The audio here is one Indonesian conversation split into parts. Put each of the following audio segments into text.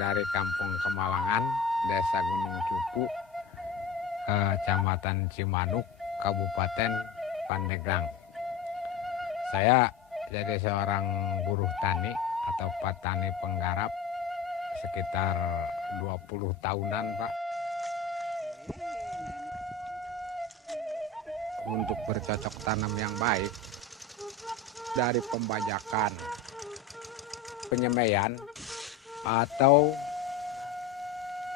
dari Kampung Kemalangan, Desa Gunung Cupu, Kecamatan Cimanuk, Kabupaten Pandeglang. Saya jadi seorang buruh tani atau petani penggarap sekitar 20 tahunan, Pak. Untuk bercocok tanam yang baik, dari pembajakan, penyemaian, atau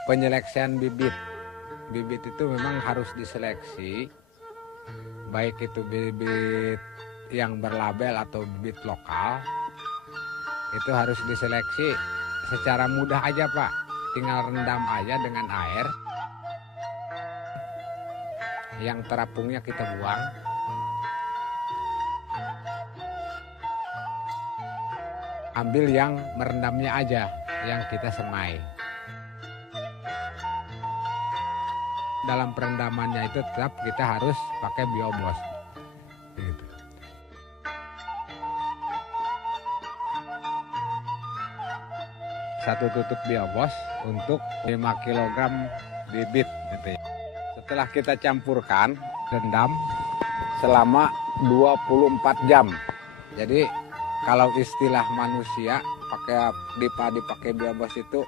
penyeleksian bibit. Bibit itu memang harus diseleksi, baik itu bibit yang berlabel atau bibit lokal, itu harus diseleksi secara mudah aja, Pak. Tinggal rendam aja dengan air. Yang terapungnya kita buang. Ambil yang merendamnya aja, yang kita semai. Dalam perendamannya itu tetap kita harus pakai biobos. Gitu. Satu tutup biobos untuk 5 kg bibit. Gitu ya. Setelah kita campurkan, rendam selama 24 jam. Jadi kalau istilah manusia dipakai biobos itu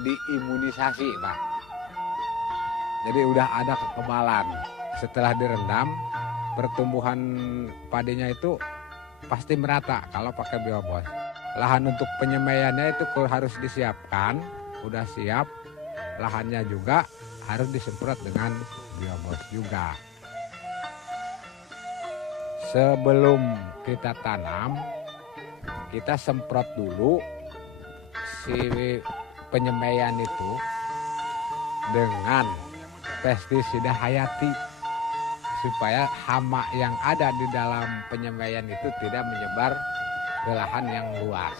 diimunisasi, Pak. Jadi udah ada kekebalan. Setelah direndam, pertumbuhan padinya itu pasti merata kalau pakai biobos. Lahan untuk penyemaiannya itu harus disiapkan, udah siap. Lahannya juga harus disemprot dengan biobos juga. Sebelum kita tanam, kita semprot dulu si penyemaian itu dengan pestisida hayati supaya hama yang ada di dalam penyemaian itu tidak menyebar ke lahan yang luas.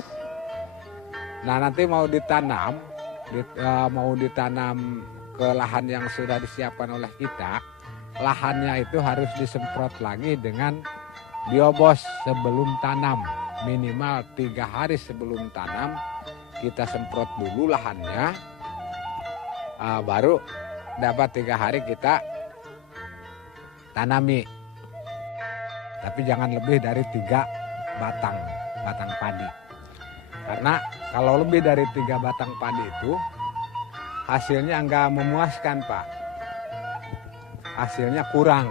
Nah, nanti mau ditanam ke lahan yang sudah disiapkan oleh kita, lahannya itu harus disemprot lagi dengan biobos sebelum tanam. Minimal 3 hari sebelum tanam kita semprot dulu lahannya, baru dapat 3 hari kita tanami. Tapi jangan lebih dari 3 batang padi. Karena kalau lebih dari 3 batang padi itu hasilnya enggak memuaskan, Pak. Hasilnya kurang.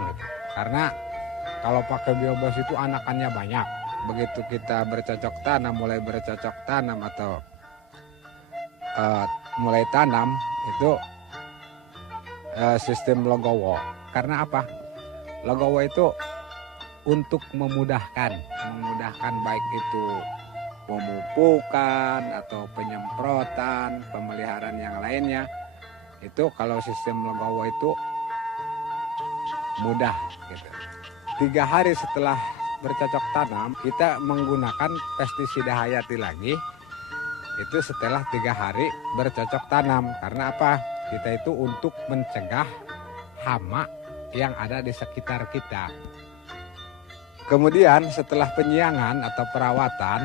Karena kalau pakai biobos itu anakannya banyak. Begitu kita bercocok tanam, mulai bercocok tanam atau mulai tanam itu sistem logowo. Karena apa? Logowo itu untuk memudahkan baik itu pemupukan atau penyemprotan, pemeliharaan yang lainnya. Itu kalau sistem logowo itu mudah gitu. 3 hari setelah bercocok tanam, kita menggunakan pestisida hayati lagi. Itu setelah 3 hari bercocok tanam. Karena apa? Kita itu untuk mencegah hama yang ada di sekitar kita. Kemudian setelah penyiangan atau perawatan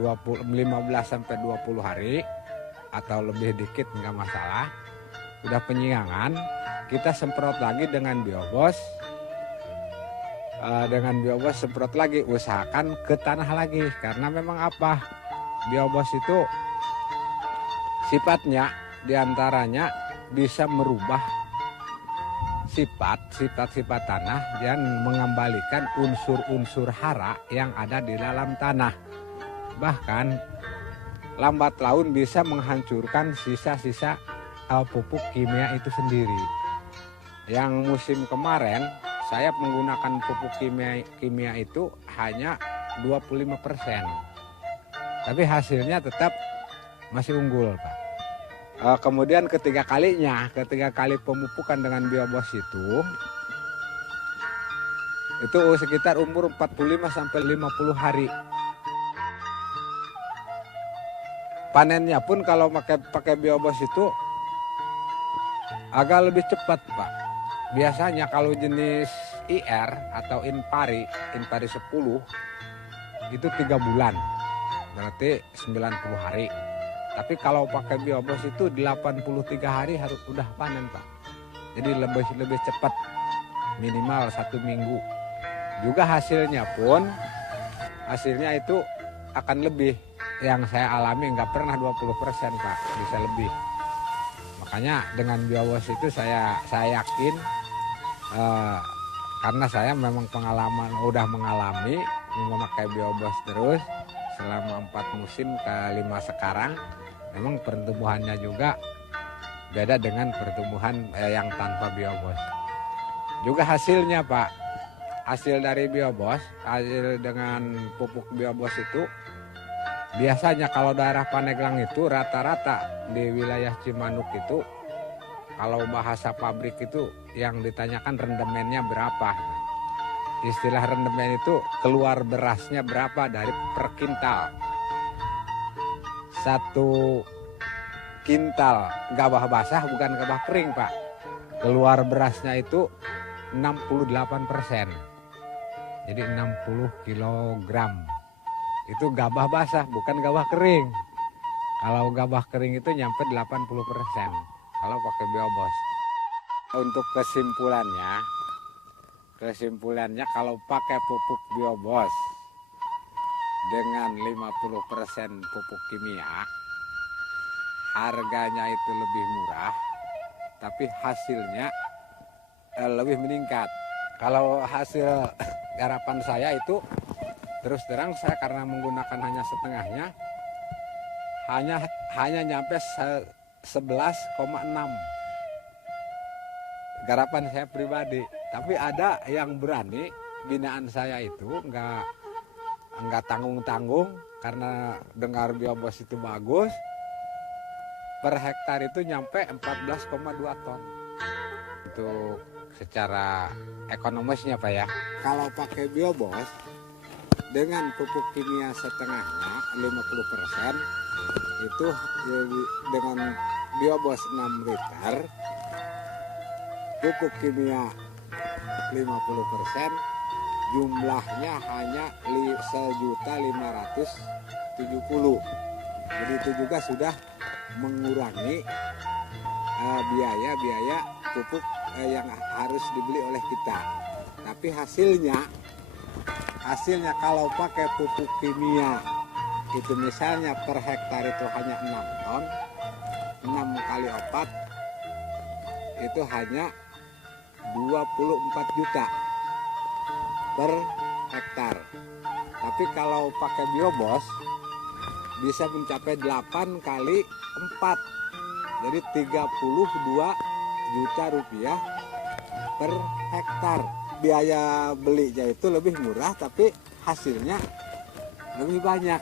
15-20 hari atau lebih dikit nggak masalah. Udah penyiangan, kita semprot lagi dengan biobos. Semprot lagi, usahakan ke tanah lagi. Karena memang apa? Biobos itu sifatnya diantaranya bisa merubah sifat tanah dan mengembalikan unsur-unsur hara yang ada di dalam tanah. Bahkan lambat laun bisa menghancurkan sisa-sisa pupuk kimia itu sendiri. Yang musim kemarin saya menggunakan pupuk kimia itu hanya 25%. Tapi hasilnya tetap masih unggul, Pak. Kemudian ketiga kali pemupukan dengan biobos itu sekitar umur 45-50 hari. Panennya pun kalau pakai biobos itu agak lebih cepat, Pak. Biasanya kalau jenis IR atau Inpari 10 itu 3 bulan, berarti 90 hari. Tapi kalau pakai biobos itu 83 hari harus udah panen Pak. Jadi lebih cepat, minimal 1 minggu. Juga hasilnya itu akan lebih. Yang saya alami nggak pernah 20% Pak, bisa lebih. Makanya dengan biobos itu saya yakin, karena saya memang udah mengalami memakai biobos terus selama 4 musim ke 5 sekarang. Memang pertumbuhannya juga beda dengan pertumbuhan yang tanpa biobos. Juga hasilnya Pak, hasil dari biobos, hasil dengan pupuk biobos itu biasanya kalau daerah Pandeglang itu rata-rata di wilayah Cimanuk itu, kalau bahasa pabrik itu yang ditanyakan rendemennya berapa. Istilah rendemen itu keluar berasnya berapa dari per kintal. 1 kintal gabah basah bukan gabah kering Pak. Keluar berasnya itu 68%. Jadi 60 kilogram. Itu gabah basah bukan gabah kering. Kalau gabah kering itu nyampe 80% kalau pakai biobos. Untuk kesimpulannya kalau pakai pupuk biobos dengan 50% pupuk kimia, harganya itu lebih murah, tapi hasilnya lebih meningkat. Kalau hasil garapan saya itu terus terang saya karena menggunakan hanya setengahnya, hanya nyampe 11,6 garapan saya pribadi. Tapi ada yang berani, binaan saya itu nggak tanggung-tanggung karena dengar biobos itu bagus. Per hektar itu nyampe 14,2 ton. Untuk secara ekonomisnya Pak ya. Kalau pakai biobos dengan pupuk kimia setengahnya 50%, itu dengan biobos 6 liter, pupuk kimia 50%, jumlahnya hanya 1.570.000. Jadi itu juga sudah mengurangi biaya pupuk yang harus dibeli oleh kita. Tapi hasilnya kalau pakai pupuk kimia itu misalnya per hektar itu hanya 6 ton, 6 kali 4 itu hanya 24 juta per hektar. Tapi kalau pakai biobos bisa mencapai 8 kali 4, jadi 32 juta rupiah per hektar. Biaya belinya itu lebih murah tapi hasilnya lebih banyak.